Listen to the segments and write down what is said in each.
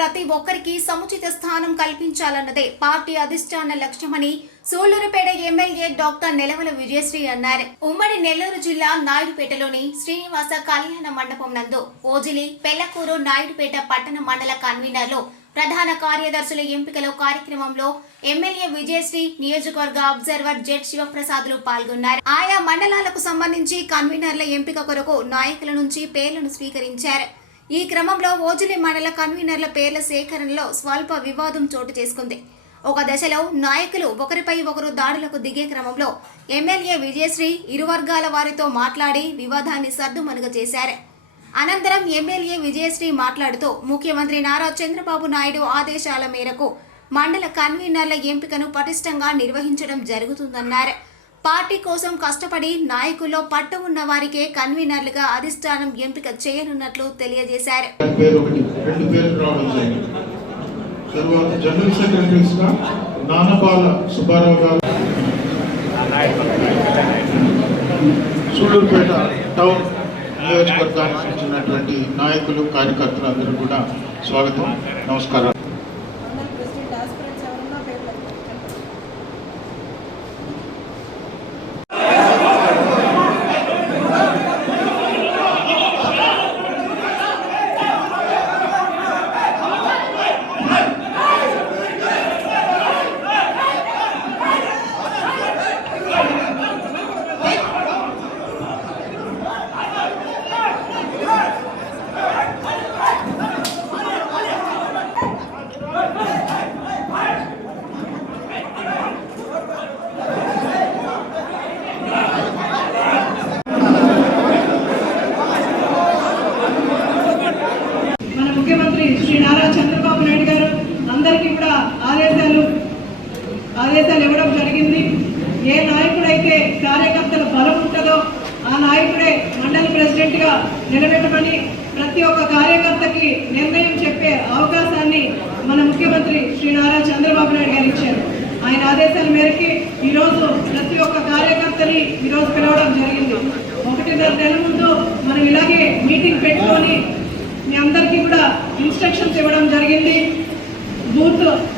ప్రతి ఒక్కరికి సముచిత స్థానం కల్పించాలన్నదే పార్టీ అధిష్టాన లక్ష్యమని సూళ్లూరుపేట ఎమ్మెల్యే డాక్టర్ నెలవల విజయశ్రీ అన్నారు. ఉమ్మడి నెల్లూరు జిల్లా నాయుడుపేటలోని శ్రీనివాస కళ్యాణ మండపం నందు ఓజిలి, పెళ్లకూరు, నాయుడుపేట పట్టణ మండల కన్వీనర్లు, ప్రధాన కార్యదర్శుల ఎంపికల కార్యక్రమంలో ఎమ్మెల్యే విజయశ్రీ, నియోజకవర్గ అబ్జర్వర్ జెడ్ శివప్రసాద్లు పాల్గొన్నారు. ఆయా మండలాలకు సంబంధించి కన్వీనర్ల ఎంపిక కొరకు నాయకుల నుంచి పేర్లను స్వీకరించారు. ఈ క్రమంలో ఓజిలి మండల కన్వీనర్ల పేర్ల సేకరణలో స్వల్ప వివాదం చోటు చేసుకుంది. ఒక దశలో నాయకులు ఒకరిపై ఒకరు దాడులకు దిగే క్రమంలో ఎమ్మెల్యే విజయశ్రీ ఇరు వర్గాల వారితో మాట్లాడి వివాదాన్ని సద్దుమణుగ చేశారు. అనంతరం ఎమ్మెల్యే విజయశ్రీ మాట్లాడుతూ ముఖ్యమంత్రి నారా చంద్రబాబు నాయుడు ఆదేశాల మేరకు మండల కన్వీనర్ల ఎంపికను పటిష్టంగా నిర్వహించడం జరుగుతుందన్నారు. పార్టీ కోసం కష్టపడి నాయకుల్లో పట్టు ఉన్న వారికే కన్వీనర్లుగా అధిష్టానం ఎంపిక చేయనున్నట్లు తెలియజేశారు. సూళ్లూరుపేట టౌన్ నియోజకవర్గానికి చెందినటువంటి నాయకులు, కార్యకర్తలు అందరూ కూడా స్వాగతం, నమస్కారం. ముఖ్యమంత్రి శ్రీ నారా చంద్రబాబు నాయుడు గారు అందరికీ కూడా ఆదేశాలు ఇవ్వడం జరిగింది. ఏ నాయకుడైతే కార్యకర్తల బలం ఉంటుందో ఆ నాయకుడే మండల ప్రెసిడెంట్గా నిలబెట్టమని ప్రతి ఒక్క కార్యకర్తకి నిర్ణయం చెప్పే అవకాశాన్ని మన ముఖ్యమంత్రి శ్రీ నారా చంద్రబాబు నాయుడు గారు ఇచ్చారు. ఆయన ఆదేశాల మేరకు ఈరోజు ప్రతి ఒక్క కార్యకర్తని ఈరోజు పిలవడం జరిగింది. 1.5 నెలల ముందు మనం ఇలాగే మీటింగ్ పెట్టుకొని మీ అందరికీ కూడా ఇన్స్ట్రక్షన్స్ ఇవ్వడం జరిగింది.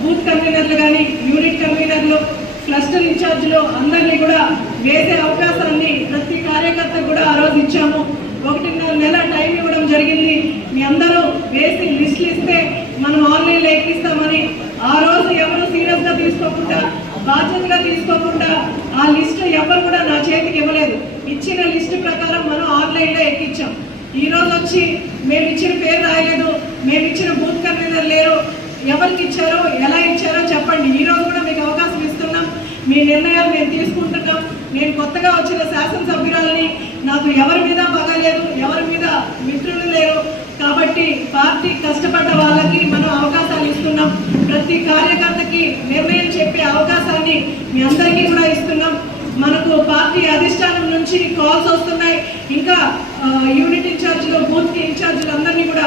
బూత్ కన్వీనర్లు కానీ, యూనిట్ కన్వీనర్లు, క్లస్టర్ ఇన్ఛార్జ్లు అందరినీ కూడా వేసే అవకాశాన్ని ప్రతి కార్యకర్తకు కూడా ఆ రోజు ఇచ్చాము. 1.5 నెల టైం ఇవ్వడం జరిగింది. మీ అందరూ వేసి లిస్టులు ఇస్తే మనం ఆన్లైన్లో ఎక్కిస్తామని ఆ రోజు ఎవరు సీరియస్గా తీసుకోకుండా, బాధ్యతగా తీసుకోకుండా ఆ లిస్టు ఎవరు కూడా నా చేతికి ఇవ్వలేదు. ఇచ్చిన లిస్టు ప్రకారం మనం ఆన్లైన్లో ఎక్కించాం. ఈ రోజు వచ్చి మేము ఇచ్చిన పేరు రాయలేదు, మేము ఇచ్చిన బూత్ కన్వీనర్ లేరు, ఎవరికి ఇచ్చారో ఎలా ఇచ్చారో చెప్పండి. ఈ రోజు కూడా మీకు అవకాశం ఇస్తున్నాం. మీ నిర్ణయాలు మేము తీసుకుంటున్నాం. నేను కొత్తగా వచ్చిన శాసనసభ్యురాలని, నాకు ఎవరి మీద పగలేదు, ఎవరి మీద మిత్రులు లేరు. కాబట్టి పార్టీ కష్టపడ్డ వాళ్ళకి మనం అవకాశాలు ఇస్తున్నాం. ప్రతి కార్యకర్తకి నిర్ణయం చెప్పే అవకాశాన్ని మీ అందరికీ కూడా ఇస్తున్నాం. మనకు పార్టీ అధిష్టానం నుంచి కాల్స్ వస్తున్నాయి. ఇంకా యూనిట్ ఇన్ఛార్జ్లు, బూత్ ఇన్ఛార్జ్లు అందరినీ కూడా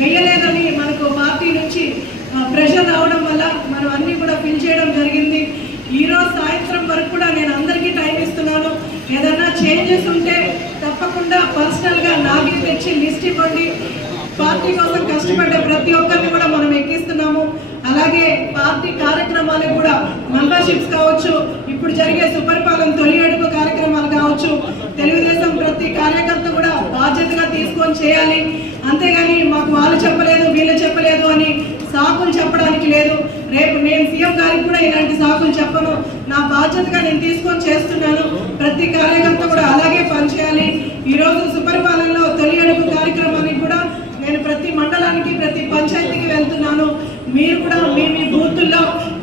వేయలేదని మనకు పార్టీ నుంచి ప్రెషర్ రావడం వల్ల మనం అన్నీ కూడా ఫిల్ చేయడం జరిగింది. ఈరోజు సాయంత్రం వరకు కూడా నేను అందరికీ టైం ఇస్తున్నాను. ఏదైనా చేంజెస్ ఉంటే తప్పకుండా పర్సనల్గా నాకే తెచ్చి లిస్ట్ ఇవ్వండి. పార్టీ కోసం కష్టపడ్డే ప్రతి ఒక్కరిని కూడా మనం ఎక్కిస్తున్నాము. అలాగే పార్టీ కార్యక్రమాలకు కూడా మెంబర్షిప్స్ కావచ్చు, ఇప్పుడు జరిగే సుపరిపాలన తొలి అడుగు కార్యక్రమాలు కావచ్చు, తెలుగుదేశం ప్రతి కార్యకర్త కూడా బాధ్యతగా తీసుకొని చేయాలి. అంతేగాని మాకు వాళ్ళు చెప్పలేదు, వీళ్ళు చెప్పలేదు అని సాకులు చెప్పడానికి లేదు. రేపు నేను సీఎం గారికి కూడా ఇలాంటి సాకులు చెప్పను. నా బాధ్యతగా నేను తీసుకొని చేస్తున్నాను. ప్రతి కార్యకర్త కూడా అలాగే పనిచేయాలి. ఈరోజు సుపరిపాలనలో తొలి అడుగు కార్యక్రమానికి కూడా నేను ప్రతి మండలానికి, ప్రతి పంచాయతీకి వెళ్తున్నాను. మీరు కూడా మీ బూతుల్లో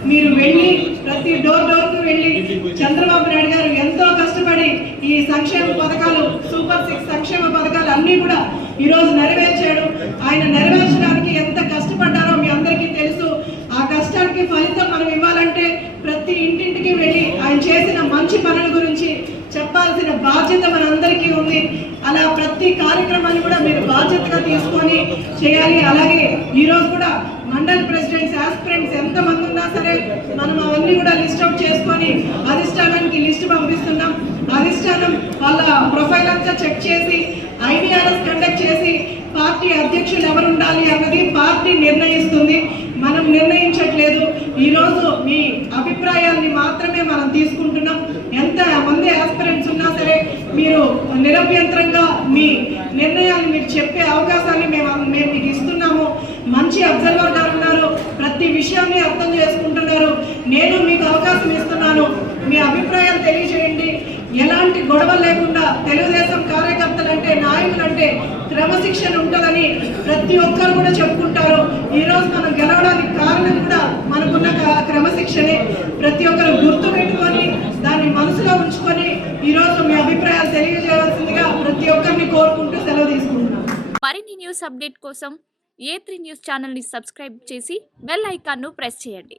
మీరు వెళ్ళి ప్రతి డోర్కు వెళ్ళి చంద్రబాబు నాయుడు గారు ఎంతో కష్టపడి ఈ సంక్షేమ పథకాలు, సూపర్ 6 సంక్షేమ పథకాలు అన్నీ కూడా ఈరోజు నెరవేర్చాడు. ఆయన నెరవేర్చడానికి ఎంత కష్టపడ్డారో మీ అందరికీ తెలుసు. ఆ కష్టానికి ఫలితం మనం ఇవ్వాలంటే ప్రతి ఇంటింటికి వెళ్ళి ఆయన చేసిన మంచి పనుల గురించి చెప్పాల్సిన బాధ్యత మనందరికీ ఉంది. అలా ప్రతి కార్యక్రమాన్ని కూడా మీరు బాధ్యతగా తీసుకొని చేయాలి. అలాగే ఈరోజు కూడా మండల్ ప్రెసిడెంట్స్, ఆస్పిరెంట్స్ ఎంతమంది ఉన్నా సరే మనం అవన్నీ కూడా లిస్ట్ అవుట్ చేసుకొని అధిష్టానానికి లిస్ట్ పంపిస్తున్నాం. అధిష్టానం వాళ్ళ ప్రొఫైల్ అంతా చెక్ చేసి IDRS కండక్ట్ చేసి పార్టీ అధ్యక్షులు ఎవరు ఉండాలి అన్నది పార్టీ నిర్ణయిస్తుంది, మనం నిర్ణయించట్లేదు. ఈరోజు మీ అభిప్రాయాన్ని మాత్రమే మనం తీసుకుంటున్నాం. ఎంత మంది ఆస్పిరెంట్స్ ఉన్నా సరే మీరు నిరభ్యంతరంగా మీ నిర్ణయాన్ని మీరు చెప్పే అవకాశాన్ని మేము మీకు ఇస్తున్నాము. మంచి అబ్జర్వర్ గారు ఉన్నారు, ప్రతి విషయాన్ని అర్థం చేసుకుంటున్నారు. నేను మీకు అవకాశం ఇస్తున్నాను, మీ అభిప్రాయాలు తెలియజేయండి. ఎలాంటి గొడవలు లేకుండా తెలుగుదేశం కార్యకర్తలంటే నాయకులంటే క్రమశిక్షణ ఉంటుందని ప్రతి ఒక్కరు కూడా చెప్పుకుంటారు. ఈరోజు మనం గెలవడానికి కారణం కూడా మనకున్న క్రమశిక్షణే. ప్రతి ఒక్కరు గుర్తు పెట్టుకొని దాన్ని మనసులో ఉంచుకొని ఈరోజు మీ అభిప్రాయాలు తెలియజేయాల్సిందిగా ప్రతి ఒక్కరిని కోరుకుంటూ సెలవు తీసుకుంటున్నాం. మరిన్ని న్యూస్ అప్డేట్ కోసం A3 న్యూస్ ఛానల్ని సబ్స్క్రైబ్ చేసి బెల్ ఐకాన్ను ప్రెస్ చేయండి.